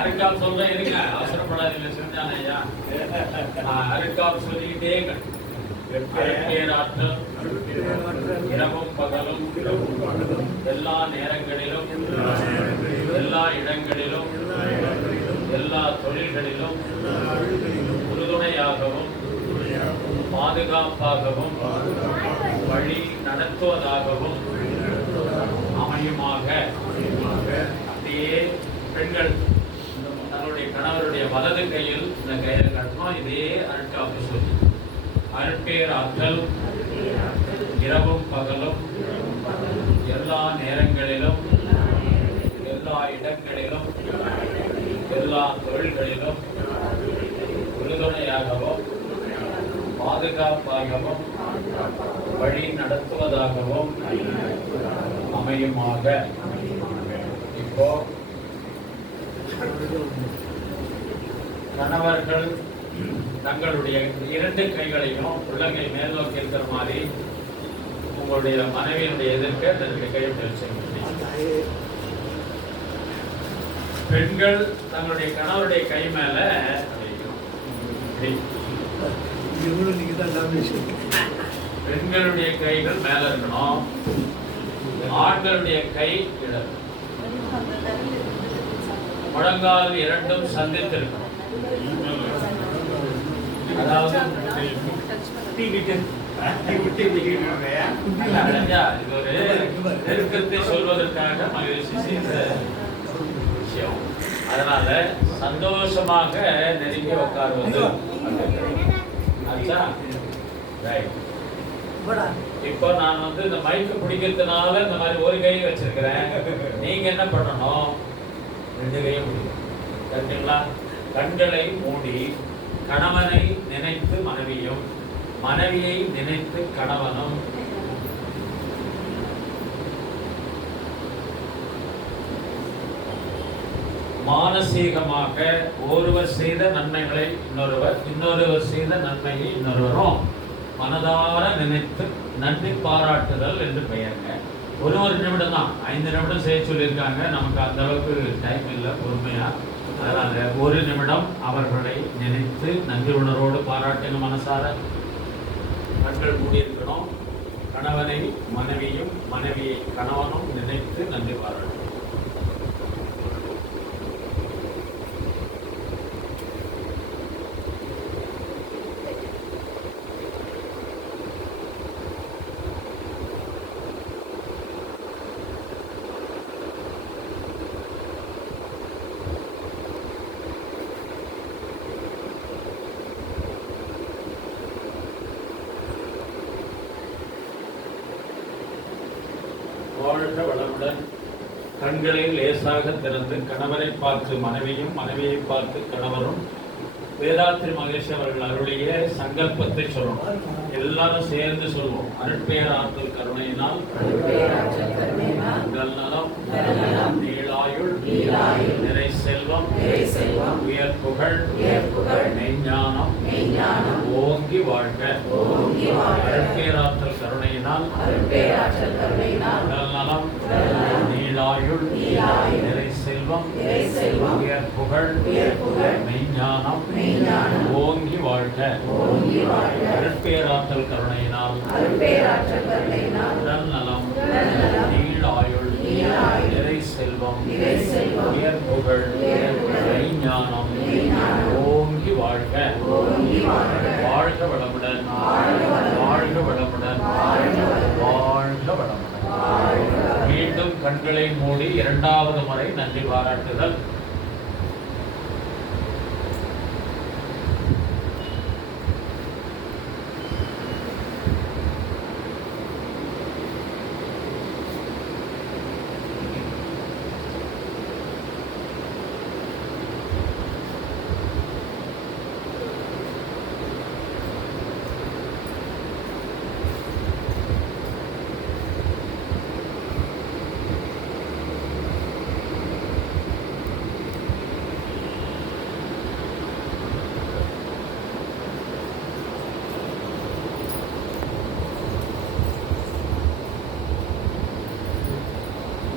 அருட்காப்பு சொல்றேன் இருங்க, அவசரப்படாதீங்க. செஞ்சான ஐயா அருட்காப்பு சொல்லிக்கிட்டே அருட்பேராற்றல் இரவும் பகலும் எல்லா நேரங்களிலும் எல்லா இடங்களிலும் எல்லா தொழில்களிலும் உறுதுணையாகவும் பாதுகாப்பாகவும் வழி நடத்துவதாகவும் அமையுமாக. அப்படியே பெண்கள் தன்னுடைய கணவருடைய வலது கையில் இந்த கையில கட்டணும். இதே அருட்காப்பு சொல்லி அருட்பேராற்றல் இரவும் பகலும் எல்லா நேரங்களிலும் எல்லா இடங்களிலும் எல்லா தொழில்களிலும் உறுதுணையாகவும் பாதுகாப்பாகவும் வழி நடத்துவதாகவும் அமையுமாக. இப்போ கணவர்கள் தங்களுடைய இரண்டு கைகளையும் உள்ளங்கை மேல் நோக்கி இருக்கிற மாதிரி உங்களுடைய மனைவியினுடைய எதிர்க்க தன்னுடைய கையை வச்சுக்கணும். பெண்கள் தங்களுடைய கணவருடைய கை மேல பெண்களுடைய கைகள் மேல இருக்கணும், ஆண்களுடைய கை இடம், முழங்கால் இரண்டும் சந்தித்திருக்கணும். அதாவது இது ஒரு நெருக்கத்தை சொல்வதற்காக மகிழ்ச்சி செய்த விஷயம். அதனால சந்தோஷமாக நெருங்கி உட்காருவது. இப்போ நான் இந்த மைக்கு பிடிக்கிறதுனால இந்த மாதிரி ஒரு கை வச்சிருக்கிறேன். நீங்க என்ன பண்ணணும்? ரெண்டு கையும் பிடிக்கணும். கரெக்டுங்களா? கண்களை மூடி கணவனை நினைத்து மனைவியும், மனைவியை நினைத்து கணவனும் மானசீகமாக ஒருவர் செய்த நன்மைகளை இன்னொருவர் செய்த நன்மையை இன்னொருவரும் மனதார நினைத்து நன்றி பாராட்டுதல் என்று பெயருங்க. ஒரு நிமிடம் தான், 5 நிமிடம் செய்ய சொல்லியிருக்காங்க. நமக்கு அந்த அளவுக்கு டைம் இல்லை பொறுமையா. அதனால ஒரு நிமிடம் அவர்களை நினைத்து நன்றி உணர்வோடு பாராட்டுங்க. மனசார கண்கள் மூடியிருக்கணும். கணவனை மனைவியும், மனைவியை கணவனும் நினைத்து நன்றி பாராட்டு. வாழ்க வளமுடன். கண்களை லேசாக திறந்து கணவரை பார்த்து மனைவியும், மனைவியை பார்த்து கணவரும் வேதாத்ரி மகேஷ் அவர்கள் அருளிய சங்கல்பத்தை சொல்லணும். எல்லாரும் சேர்ந்து சொல்வோம். அருட்பேராற்றல் கருணையினால் உடல் நலம், நீளாயுள், நிறை செல்வம், உயர் புகழ், மெய்ஞானம் ஓங்கி வாழ்க. அருட்பேராற்றல் கருணையினால் உடல் நலம், நீளாயுள், நிறை செல்வம், உயர் புகழ், மெய்ஞானம் ஓங்கி வாழ்க. அருட்பேராற்றல் கருணையினால் உடல் நலம், நீளாயுள், நிறை செல்வம், உயர் புகழ், மெய்ஞானம் ஓங்கி வாழ்க. வாழ்க வளமுடன், வாழ்க வளமுடன், வாழ்க வளமுடன். மீண்டும் கண்களை மூடி இரண்டாவது முறை நன்றி பாராட்டுதல்.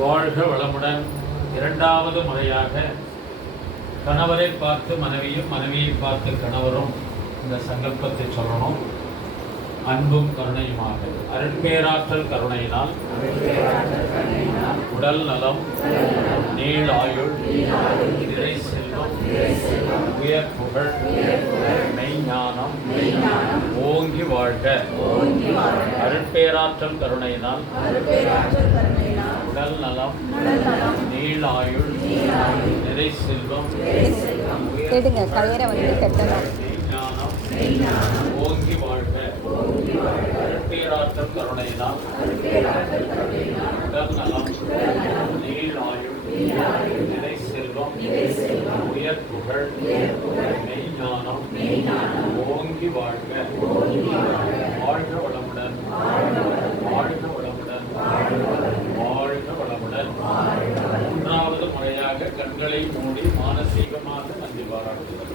வாழ்க வளமுடன். இரண்டாவது முறையாக கணவரை பார்த்து மனைவியும், மனைவியை பார்த்து கணவரும் இந்த சங்கல்பத்தை சொல்லணும். அன்பும் கருணையுமாக அருட்பேராற்றல் கருணையினால் உடல் நலம், நீளாயுள், நிறை செல்வம், உயர் புகழ், மெய்ஞானம் ஓங்கி வாழ்க. அருட்பேராற்றல் கருணையினால் உடல் நலம், நீளாயுள், நிறை செல்வம், மெய்ஞானம் ஓங்கி வாழ்க. அருட்பேராற்றல் கருணையினால் உடல் நலம், நீளாயுள், நிறை செல்வம், உயர் புகழ், மெய்ஞானம் ஓங்கி வாழ்க. வாழ்க வளமுடன், வாழ்க வளமுடன், வாழ்க வளமுடன். மூன்றாவது முறையாக கண்களை மூடி மானசீகமாக நன்றி பாராட்டுகிறது.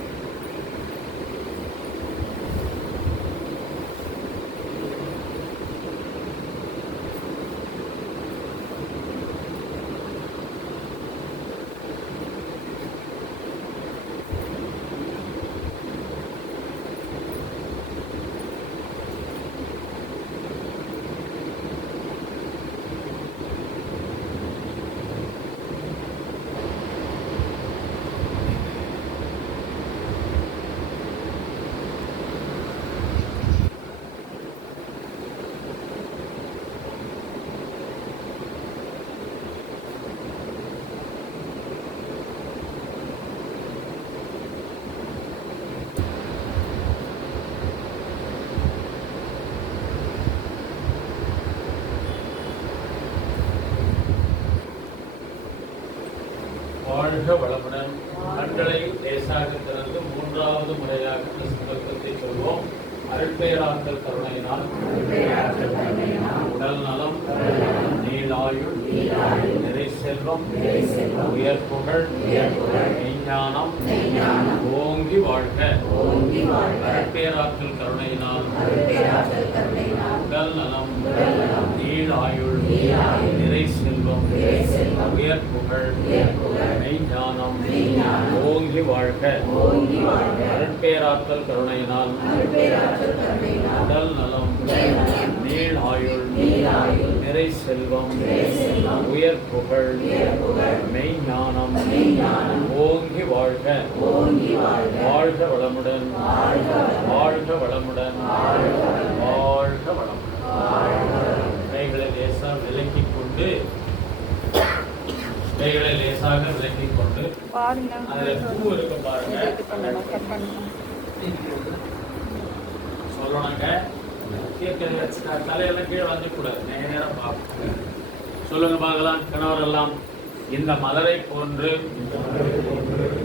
வாழ்க வளமுடன். கண்களை லேசாக திறந்து மூன்றாவது முறையாக இந்த சங்கல்பத்தை சொல்வோம். அருட்பேராற்றல் கருணையினால் உடல் நலம், நீளாயுள், நிறை செல்வம், உயர் புகழ், மெய்ஞானம் ஓங்கி வாழ்க. அருட்பேராற்றல் கருணையினால் உடல் நலம், நீளாயுள், நிறை செல்வம், உயர் புகழ், மெய்ஞானம் ஓங்கி வாழ்க. அருட்பேராற்றல் கருணையினால் உடல் நலம், நீளாயுள், நிறை செல்வம், உயர் புகழ், மெய்ஞானம் ஓங்கி வாழ்க. வாழ்க வளமுடன், வாழ்க வளமுடன், வாழ்க வளமுடன். கைகளை லேசாக விலக்கிக் கொண்டு அதில் பூ இருக்க பாருங்க. சொல்லணுங்க, தலையெல்லாம் கீழே வந்துக்கூடாது, நேரம் பார்க்க சொல்லுங்க பார்க்கலாம். கணவரெல்லாம் இந்த மலரை போன்று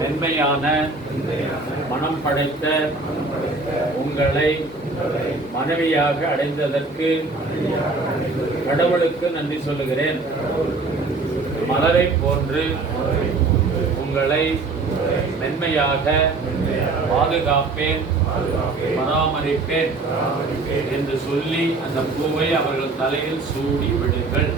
மென்மையான மனம் படைத்த உங்களை மனைவியாக அடைந்ததற்கு கடவுளுக்கு நன்றி சொல்லுகிறேன். மலரை போன்று உங்களை மென்மையாக பாதுகாப்பேன், பராமரிப்பேன் என்று சொல்லி அந்த பூவை அவர்கள் தலையில் சூடி விடுங்கள்.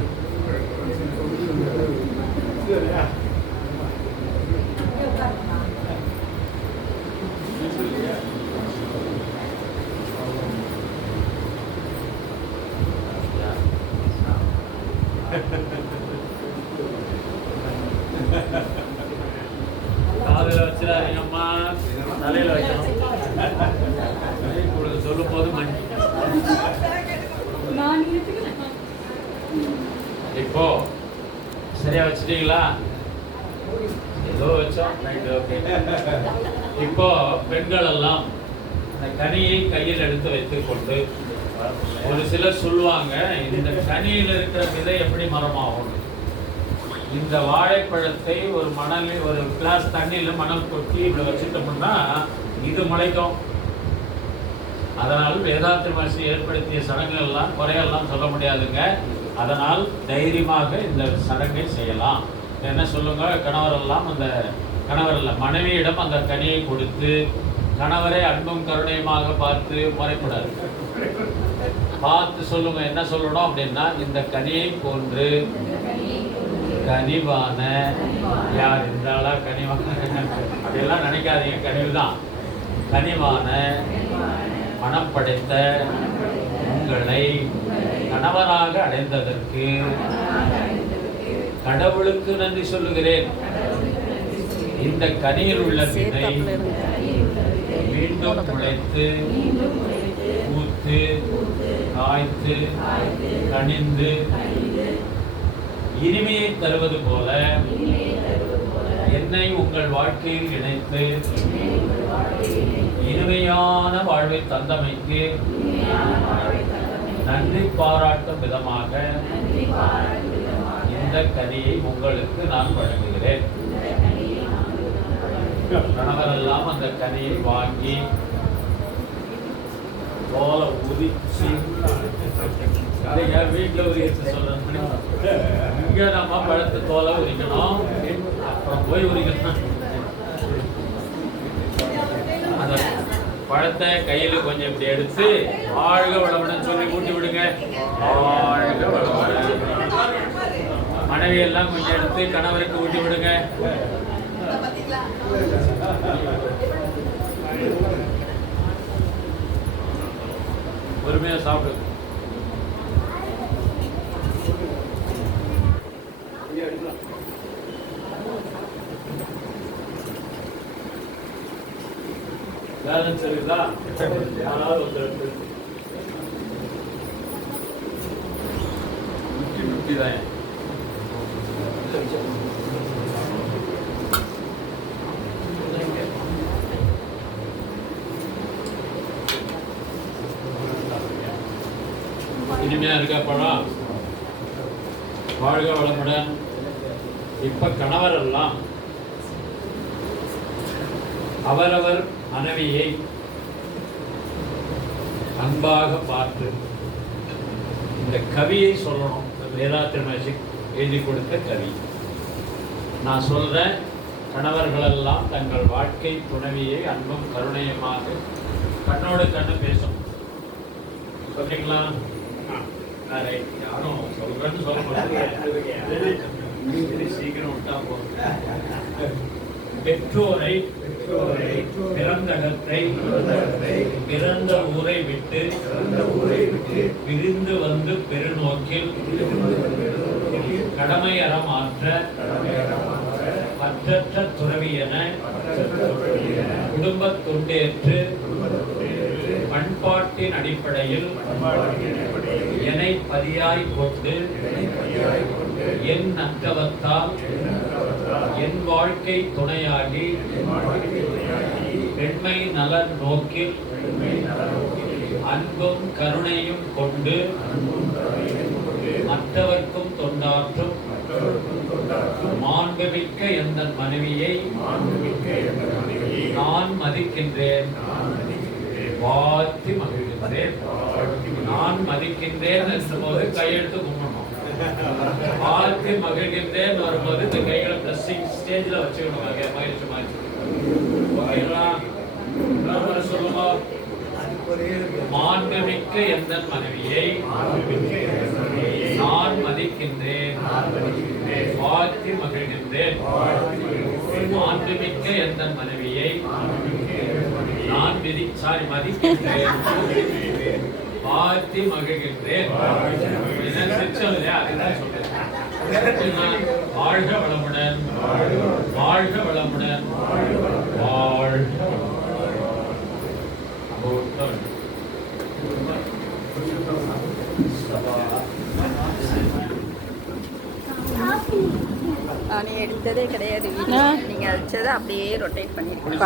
காதில் வச்சிடாதீங்கம்மா, தலையில் வைக்கணும். இப்பொழுது சொல்லும் போது இப்போ சரியா வச்சிட்டீங்களா? ஏதோ வச்சோம். ஓகே. இப்போ பெண்கள் எல்லாம் இந்த கனியை கையில் எடுத்து வைத்துக் கொண்டு, ஒரு சிலர் சொல்லுவாங்க இந்த கனியில் இருக்கிற விதை எப்படி மரமாகும். இந்த வாழைப்பழத்தை ஒரு மணலில் ஒரு கிளாஸ் தண்ணியில் மணல் கொட்டி இப்படி வச்சுட்டோம்னா இது முளைக்கும். அதனால் வேதாத்திரி மகர்ஷி ஏற்படுத்திய சடங்குகள்லாம் குறையெல்லாம் சொல்ல முடியாதுங்க. அதனால் தைரியமாக இந்த சடங்கை செய்யலாம். என்ன சொல்லுங்க, கணவரெல்லாம் அந்த கணவரல்ல மனைவியிடம் அந்த கனியை கொடுத்து கணவரை அன்பும் கருணையுமாக பார்த்து முறைப்படாது. பார்த்து சொல்லுங்க, என்ன சொல்லணும் அப்படின்னா, இந்த கனியை போன்று கனிவான, யார் இருந்தாலா கனிவான அதெல்லாம் நினைக்காதீங்க, கனிவு தான். கனிவான மனம் படைத்த உங்களை கணவராக அடைந்ததற்கு கடவுளுக்கு நன்றி சொல்லுகிறேன். இந்த கனியில் உள்ள விதை மீண்டும் முளைத்து பூத்து காய்த்து கனிந்து இனிமையை தருவது போல என்னை உங்கள் வாழ்க்கையில் இணைத்து இனிமையான வாழ்வை தந்தமைக்கு நன்றி பாராட்டும் விதமாக இந்த கனியை உங்களுக்கு நான் வழங்குகிறேன். கணவரெல்லாம் அந்த கனியை வாங்கி தோலை உரிச்சு வீட்டில் உரிச்சு சொல்றேன். இங்க நம்ம பழத்து தோலை உரிக்கணும், அப்புறம் போய் உரிக்கணும். அந்த பழத்தை கையில் கொஞ்சம் இப்படி எடுத்து வாழ்க வளமுடன் சொல்லி ஊட்டி விடுங்க. வாழ்க வளமுடன். மனைவி எல்லாம் கொஞ்சம் எடுத்து கணவருக்கு ஊட்டி விடுங்க. பொறுமையா சாப்பிடு. சரிதா? யாராவது ஒருத்தர் முக்கிதான். இனிமையா இருக்கா பழம்? வாழ்க வளமுடன். இப்ப கணவர் எல்லாம் அவரவர் மனைவியை அன்பாக பார்த்து இந்த கவியை சொல்லணும். வேதாத்திரி மகரிஷி எழுதி கொடுத்த கவி. நான் சொல்றேன், கணவர்களெல்லாம் தங்கள் வாழ்க்கை துணைவியை அன்பும் கருணையுமாக கண்ணோடு கண்ணு பேசும். சொல்றீங்களா? யாரும் சொல்றேன்னு சொல்ல சீக்கிரம் விட்டா போதும். பெற்றோரை பிறந்தகத்தை பிறந்த ஊரை விட்டு பிரிந்து வந்து பெருநோக்கில் கடமை அறமாற்ற பற்றற்ற துறவியென குடும்பத் தொண்டேற்று பண்பாட்டின் அடிப்படையில் என்னை பதியாய் கொண்டு என் நற்றவத்தால் என் வாழ்க்கை துணையாகி பெண்மை நலன் நோக்கில் அன்பும் கருணையும் கொண்டு மற்றவர்க்கும் தொண்டாற்றும் மாண்புமிக்க எந்த மனைவியை நான் மதிக்கின்றேன், வாழ்த்தி மகிழ்கின்றேன். நான் மதிக்கின்றேன் என்றபோது கையெழுத்து கும்பிடணும். வாழ்த்தி மகிழ்கின்றேன் வரும்போது இந்த கைகளை பிளஸ்டிங் ஸ்டேஜ்ல வச்சுக்கணும். மகிழ்ச்சி மாதிரி சொல்லுவோம். மாண்புமிக்க எந்த மனைவியை நான் மதிக்கின்றேன், வாழ்த்தி மகிழ்கின்றேன். மாண்புமிக்க எந்த மனைவியை நான் மதிக்கின்றேன், வாழ்த்தி மகிழ்கின்றேன். வாழ்க வளமுடன், வாழ்க வளமுடன், வாழ்க நான் எடுத்ததே கிடையாது. நீங்க அடிச்சதை அப்படியே ரொட்டேட் பண்ணிருக்கீங்க.